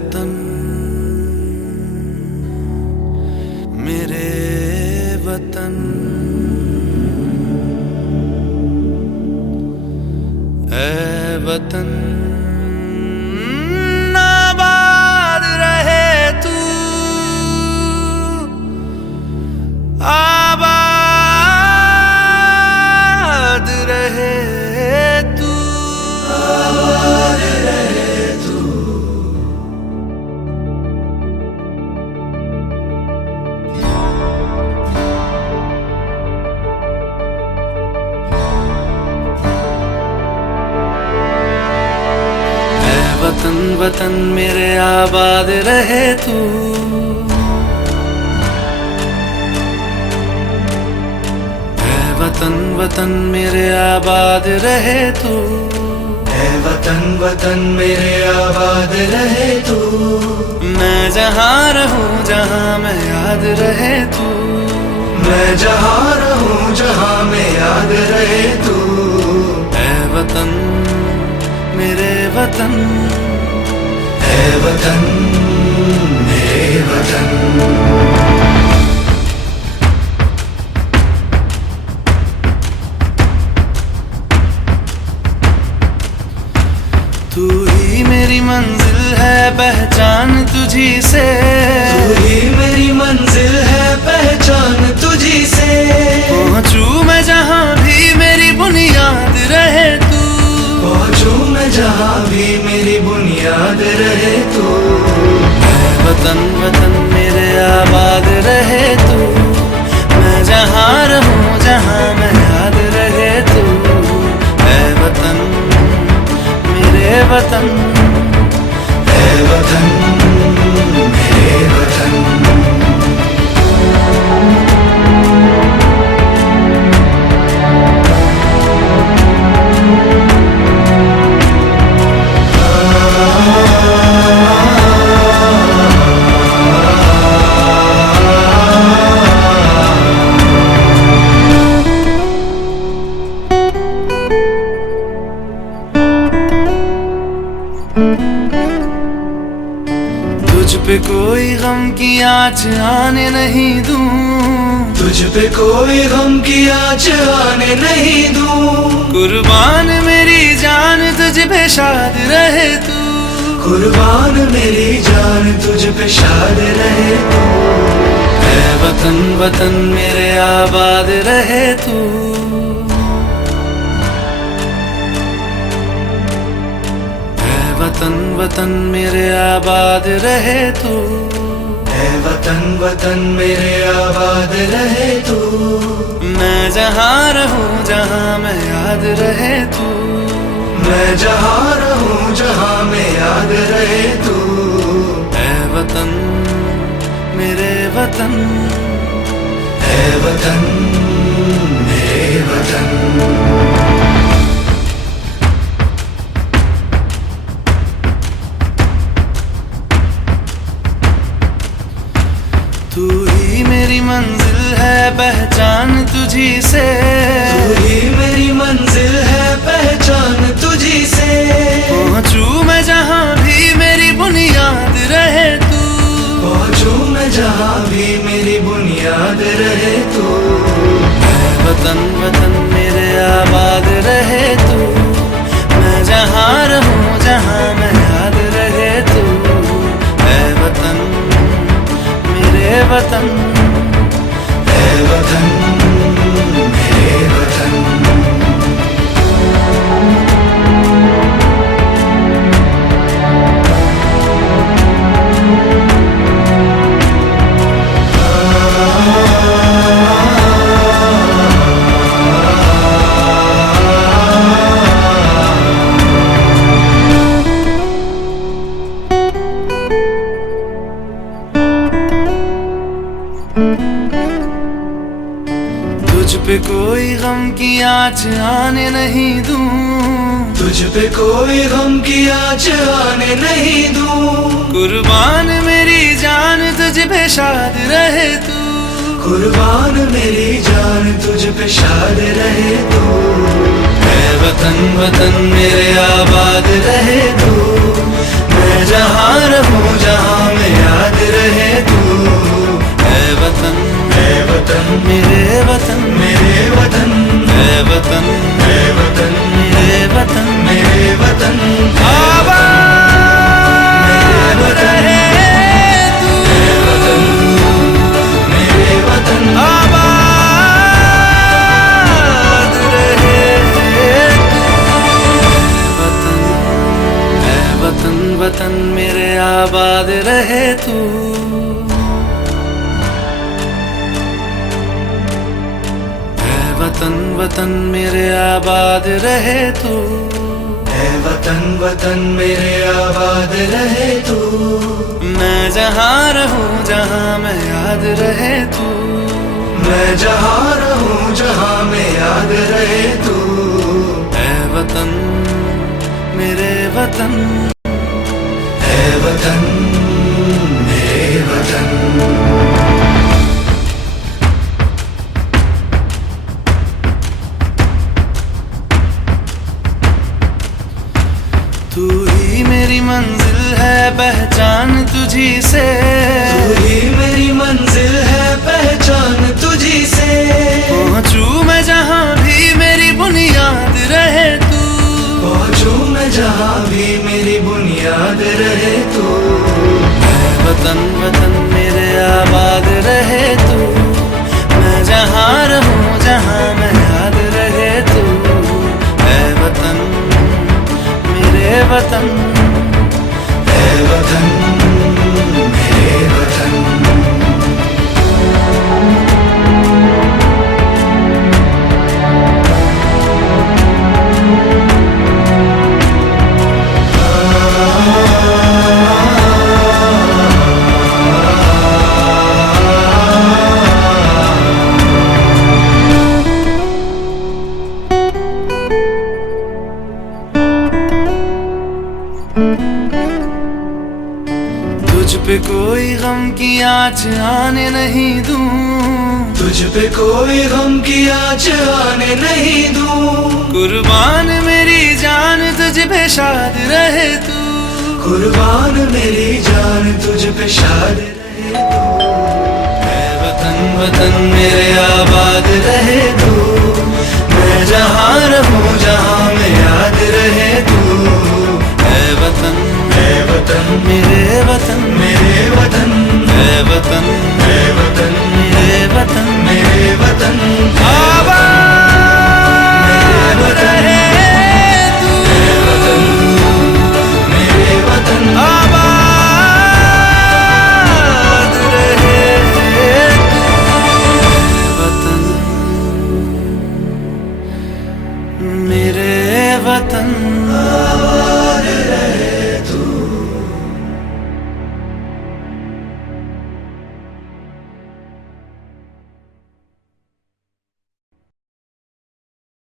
वतन मेरे वतन, ऐ वतन आबाद रहे तू, आबाद रहे तू, आबाद रहे तू। वतन वतन मेरे आबाद रहे तू, ऐ वतन वतन मेरे आबाद रहे तू, ऐ वतन वतन मेरे आबाद रहे तू। मैं जहाँ रहूं जहाँ मैं याद रहे तू, मैं जहाँ रहूं जहाँ मैं याद रहे तू। ऐ वतन मेरे वतन, ऐ वतन मेरे वतन। तू ही मेरी मंजिल है पहचान तुझी से, तू ही मेरी मंजिल है पहचान तुझी से। पहुँचूं मैं जहाँ भी मेरी बुनियाद रहे तू, पहुँचूं मैं जहाँ भी मेरी बुनियाद रहे तू। ऐ वतन वतन मेरे आबाद रहे तू, मैं जहाँ रहूं जहाँ मैं याद रहे तू। ऐ वतन मेरे वतन, ऐ वतन मेरे वतन। तुझ पे कोई गम की आँच आने नहीं दूं, तुझ पे कोई गम की आँच आने नहीं दूं। कुर्बान मेरी जान तुझ पे शाद रहे तू, कुर्बान मेरी जान तुझ पे शाद रहे तू। ऐ वतन वतन मेरे आबाद रहे तू, ऐ वतन वतन मेरे आबाद रहे तू। ऐ वतन वतन मेरे आबाद रहे तू। मैं जहाँ रहूं जहाँ मैं याद रहे तू, मैं जहाँ रहूं जहाँ मैं याद रहे तू। ऐ वतन मेरे वतन, ऐ वतन मेरे वतन। तू ही मेरी मंजिल है पहचान तुझी से, तू ही मेरी मंजिल है पहचान तुझी से। पहुँचूं मैं जहाँ भी मेरी बुनियाद रहे तू, पहुँचूं मैं जहाँ भी मेरी बुनियाद रहे तू। ऐ वतन वतन मेरे आबाद रहे तू, मैं जहाँ रहूं जहाँ मैं याद रहे तू। ऐ वतन मेरे वतन, ऐ वतन मेरे वतन। तुझ पे कोई गम की आँच आने नहीं दूं, तुझ पे कोई गम की आँच आने नहीं दूं। कुर्बान मेरी जान तुझ पे शाद रहे तू, कुर्बान मेरी जान तुझ पे शाद रहे तू। ऐ वतन वतन मेरे आबाद रहे तू, मैं जहाँ रहूं मेरे वतन, मेरे वतन, है वतन, है वतन, मेरे वतन, मेरे वतन, आबाद रहे तू, मेरे वतन, आबाद रहे तू। वतन है वतन, वतन मेरे आबाद रहे तू। वतन वतन मेरे आबाद रहे तू, है वतन, वतन मेरे आबाद रहे तू। मैं जहाँ रहूँ जहाँ मैं याद रहे तू, मैं जहाँ रहूँ जहाँ में याद रहे तू। है वतन मेरे वतन, है वतन, मेरे वतन। तू ही मेरी मंजिल है पहचान तुझी से, तू ही मेरी मंजिल है पहचान तुझी से। पहुँचूं मैं जहाँ भी मेरी बुनियाद रहे तू, पहुँचूं मैं जहाँ भी मेरी बुनियाद रहे तू। है वतन वतन मेरे आबाद रहे तू, मैं जहाँ रहूँ जहाँ मैं याद रहे तू। है वतन मेरे वतन, है वतन, मेरे वतन। तुझ पे कोई गम की आँच आने नहीं दूं, तुझ पे कोई गम की आँच आने नहीं दूं। कुर्बान मेरी जान तुझ पे शाद रहे तू, कुर्बान मेरी जान तुझ पे शाद रहे तू। है वतन वतन मेरे आबाद रहे तू, मैं जहाँ रहूँ जहाँ मैं याद रहे